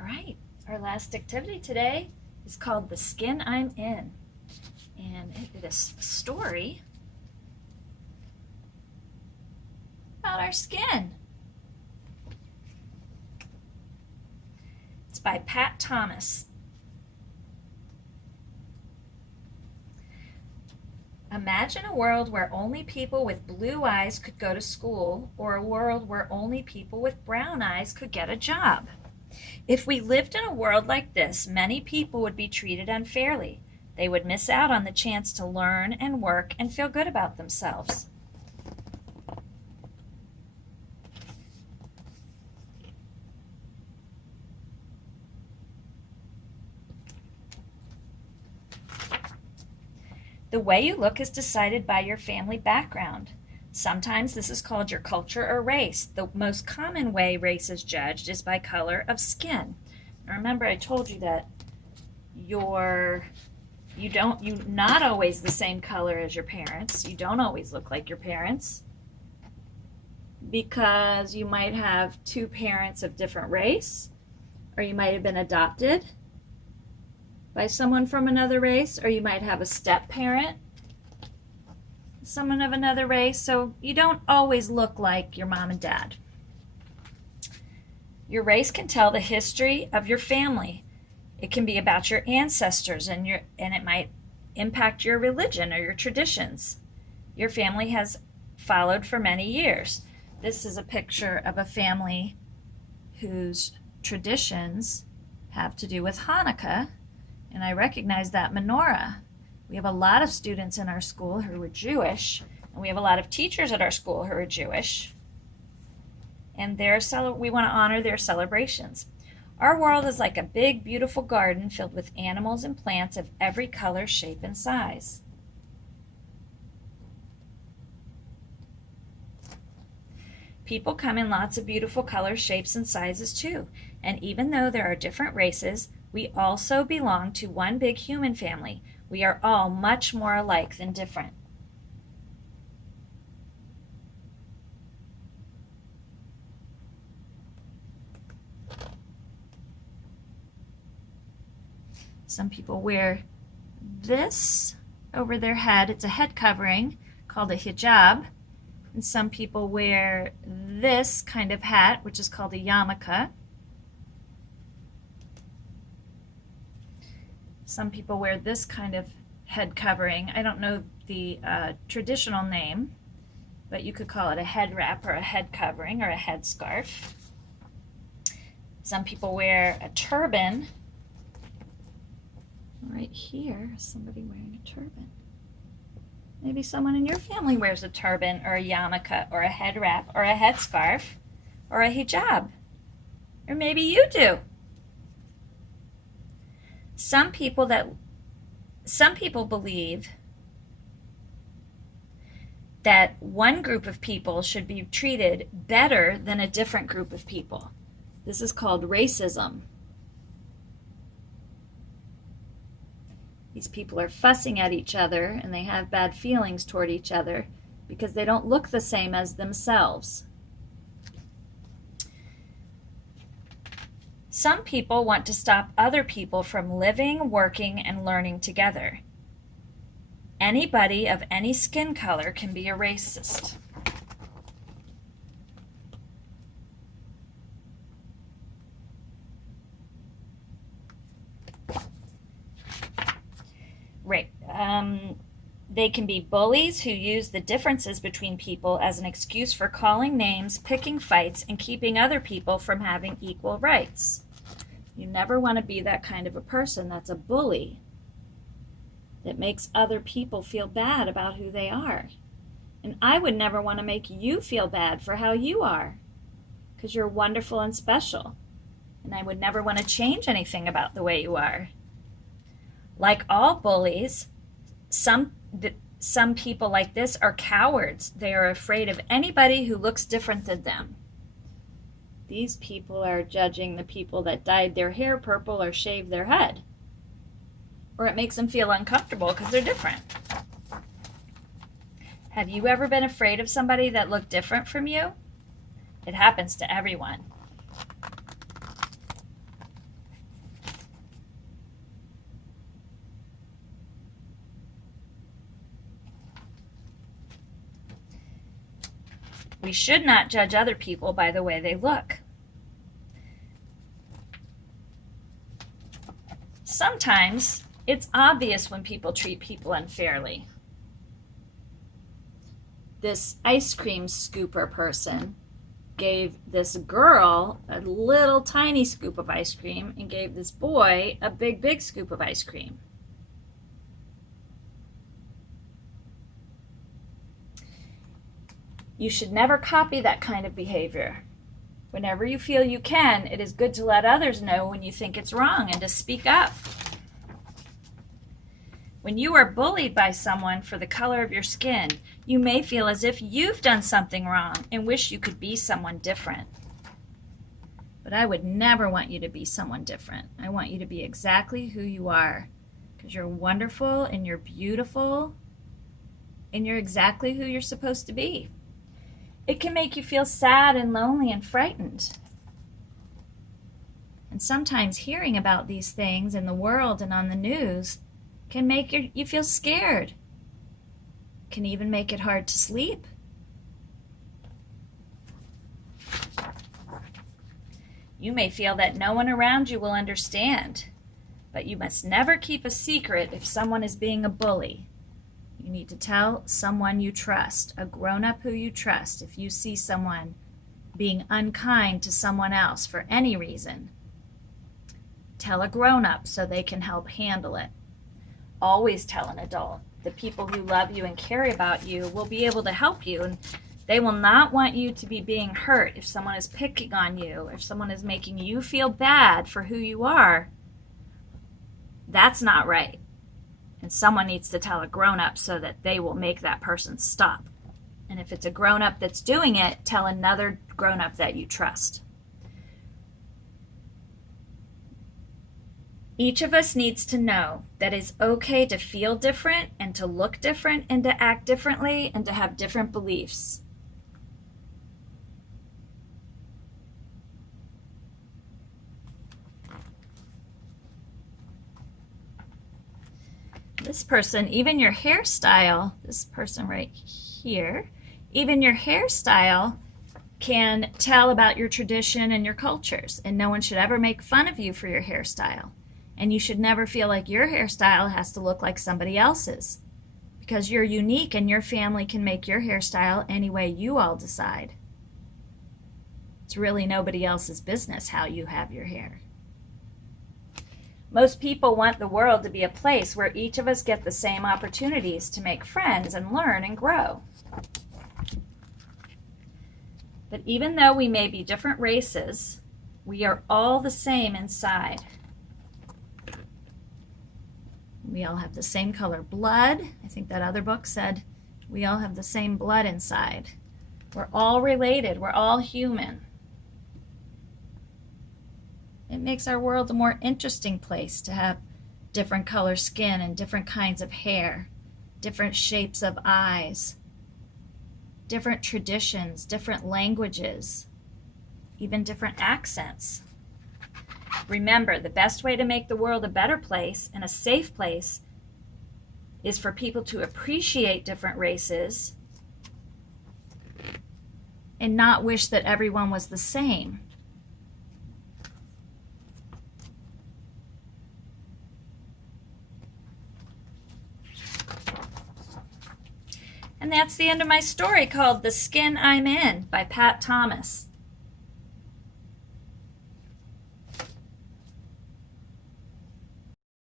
All right, our last activity today is called The Skin I'm In. And it is a story about our skin. It's by Pat Thomas. Imagine a world where only people with blue eyes could go to school, or a world where only people with brown eyes could get a job. If we lived in a world like this, many people would be treated unfairly. They would miss out on the chance to learn and work and feel good about themselves. The way you look is decided by your family background. Sometimes this is called your culture or race. The most common way race is judged is by color of skin. Now remember, I told you that you're not always the same color as your parents. You don't always look like your parents because you might have two parents of different race, or you might have been adopted by someone from another race, or you might have a step parent, someone of another race, so you don't always look like your mom and dad. Your race can tell the history of your family. It can be about your ancestors, and it might impact your religion or your traditions. Your family has followed for many years. This is a picture of a family whose traditions have to do with Hanukkah. And I recognize that menorah. We have a lot of students in our school who are Jewish, and we have a lot of teachers at our school who are Jewish. And we want to honor their celebrations. Our world is like a big, beautiful garden filled with animals and plants of every color, shape, and size. People come in lots of beautiful colors, shapes, and sizes too. And even though there are different races, we also belong to one big human family. We are all much more alike than different. Some people wear this over their head. It's a head covering called a hijab. And some people wear this kind of hat, which is called a yarmulke. Some people wear this kind of head covering. I don't know the traditional name, but you could call it a head wrap or a head covering or a headscarf. Some people wear a turban. Right here, somebody wearing a turban. Maybe someone in your family wears a turban or a yarmulke or a head wrap or a headscarf or a hijab. Or maybe you do. Some people believe that one group of people should be treated better than a different group of people. This is called racism. These people are fussing at each other and they have bad feelings toward each other because they don't look the same as themselves. Some people want to stop other people from living, working, and learning together. Anybody of any skin color can be a racist. Right. They can be bullies who use the differences between people as an excuse for calling names, picking fights, and keeping other people from having equal rights. You never want to be that kind of a person that's a bully, that makes other people feel bad about who they are. And I would never want to make you feel bad for how you are, because you're wonderful and special. And I would never want to change anything about the way you are. Like all bullies, some people like this are cowards. They are afraid of anybody who looks different than them. These people are judging the people that dyed their hair purple or shaved their head. Or it makes them feel uncomfortable because they're different. Have you ever been afraid of somebody that looked different from you? It happens to everyone. We should not judge other people by the way they look. Sometimes it's obvious when people treat people unfairly. This ice cream scooper person gave this girl a little tiny scoop of ice cream and gave this boy a big scoop of ice cream. You should never copy that kind of behavior. Whenever you feel you can, it is good to let others know when you think it's wrong and to speak up. When you are bullied by someone for the color of your skin, you may feel as if you've done something wrong and wish you could be someone different. But I would never want you to be someone different. I want you to be exactly who you are, because you're wonderful and you're beautiful and you're exactly who you're supposed to be. It can make you feel sad and lonely and frightened. And sometimes hearing about these things in the world and on the news can make you feel scared. Can even make it hard to sleep. You may feel that no one around you will understand, but you must never keep a secret if someone is being a bully. You need to tell someone you trust, a grown-up who you trust. If you see someone being unkind to someone else for any reason, tell a grown-up so they can help handle it. Always tell an adult. The people who love you and care about you will be able to help you, and they will not want you to be being hurt if someone is picking on you, if someone is making you feel bad for who you are. That's not right. And someone needs to tell a grown-up so that they will make that person stop. And if it's a grown-up that's doing it, tell another grown-up that you trust. Each of us needs to know that it's okay to feel different and to look different and to act differently and to have different beliefs. This person, even your hairstyle, this person right here, even your hairstyle can tell about your tradition and your cultures, and no one should ever make fun of you for your hairstyle. And you should never feel like your hairstyle has to look like somebody else's, because you're unique and your family can make your hairstyle any way you all decide. It's really nobody else's business how you have your hair. Most people want the world to be a place where each of us get the same opportunities to make friends and learn and grow. But even though we may be different races, we are all the same inside. We all have the same color blood. I think that other book said we all have the same blood inside. We're all related. We're all human. It makes our world a more interesting place to have different color skin and different kinds of hair, different shapes of eyes, different traditions, different languages, even different accents. Remember, the best way to make the world a better place and a safe place is for people to appreciate different races and not wish that everyone was the same. And that's the end of my story called The Skin I'm In by Pat Thomas.